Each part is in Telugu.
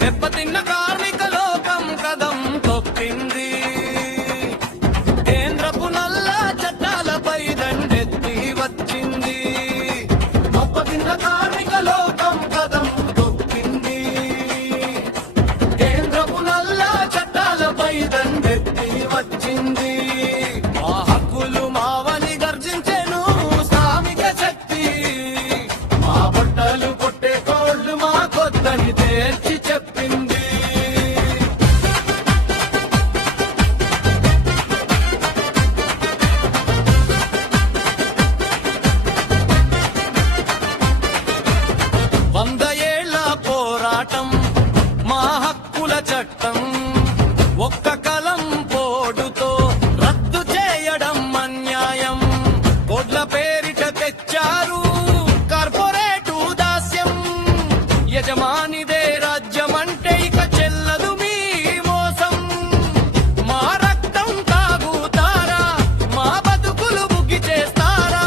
దెబ్బతిన్న కార్మిక లోకం కదం తొక్కింది. కేంద్రపు నల్ల చట్టాలపై దండెత్తి వచ్చింది. దెబ్బతిన్న కార్మిక లోకం కదం తొక్కింది. కేంద్రపు నల్ల చట్టాలపై దండెత్తి వచ్చింది. మా హక్కులు మావని గర్జించెను శ్రామిక శక్తి. మా బట్టలు కొట్టే కోళ్లు మా కొద్దని తేల్చి చెప్పింది. వంద ఏళ్ల పోరాటం మా హక్కుల చట్టం ఒక్క కలం పోడుతో రద్దు చేయడం అన్యాయం. కోడ్ల పేరిట తెచ్చారు కార్పొరేటు దాస్యం. యజమానిదే రాజ్యమంటే ఇక చెల్లదు మీ మోసం. మా రక్తం తాగుతారా, మా బతుకులు ముగ్గి చేస్తారా?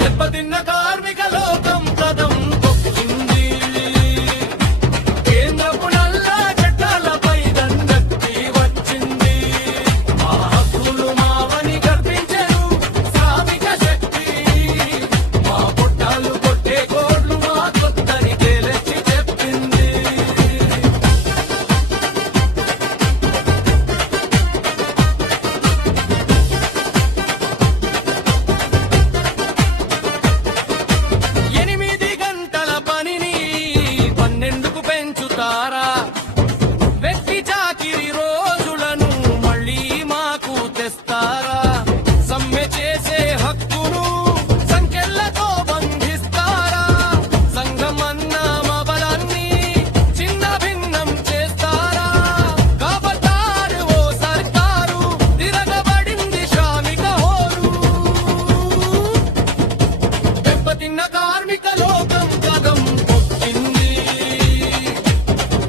దెబ్బతిన్న కార్మిక లోకం కదం తొక్కింది. కేంద్రపు నల్ల చట్టాలపై దండెత్తి వచ్చింది. మా హక్కులు మావని గర్భించెను శ్రామిక శక్తి. మా పుట్టాలు కొట్టే కోడ్లు మా కొత్తని తేల్చి చెప్పింది. ఎనిమిది గంటల పనిని 12కు పెంచుతారా? వెట్టి చాకిరి రోజులను మళ్ళీ మాకు తెస్తారా? సమ్మె చేసే హక్కును సంకెళ్లతో బంధిస్తారా? సంఘమన్న మా బలాన్ని చిన్న భిన్నం చేస్తారా? కాబట్టారు ఓ సర్కారు తిరగబడింది శ్రామిక హోరు. దెబ్బతిన్న కార్మిక లోకం కదం తొక్కింది.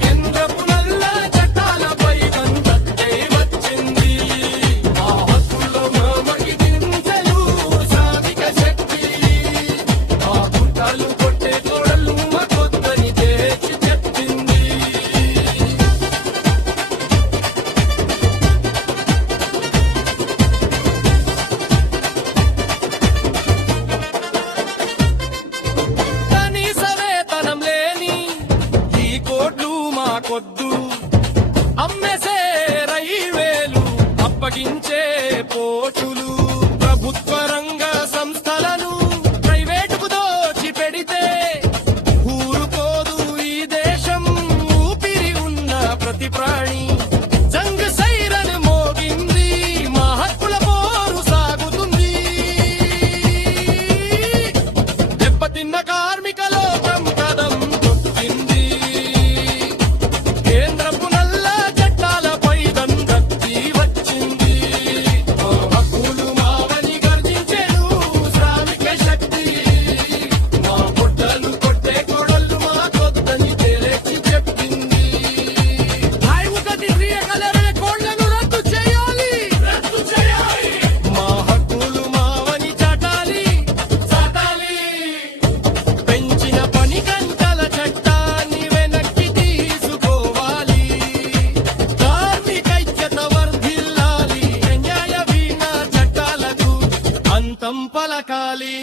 కేంద్రపు నల్ల చట్టాలపై దండెత్తి వచ్చింది. మా హక్కుల్లో మామకి దించెను శ్రామిక శక్తి. మా పుట్టాలు కొట్టే కోడళ్ళు మా కొద్దని తేల్చి చెప్పింది. కనీస వేతనం లేని ఈ కోడ్లు మాకొద్దు. అమ్మేసే రైల్వేలు, అప్పగించే పోచులు, ప్రభుత్వ రంగ సంస్థలను ప్రైవేటుకు దోచి పెడితే ఊరుకోదు ఈ దేశం. ఊపిరి ఉన్న ప్రతి ప్రాణి జంగ్ సైరన్ మోగింది. మా హక్కుల పోరు సాగుతుంది. దెబ్బతిన్న కార్మిక లోకం కదం తొక్కింది. కేంద్రపు నల్ల చట్టాలపై దండెత్తి వచ్చింది. మా హక్కులు మావని గర్జించెను శ్రామిక శక్తి. మా బుట్టలు కొట్టే కోడళ్ళు మా కొద్దని తేల్చి చెప్పింది. ఆయుగతి క్రియగలరే కోళ్లను రద్దు చేయాలి. మా హక్కులు మావని చాటాలి. పెంచిన పని గంటల చట్టాన్ని వెనక్కి తీసుకోవాలి. కార్మికైక్యత వర్ధిల్లాలి. న్యాయ వీణ చట్టాలకు అంతం పలకాలి.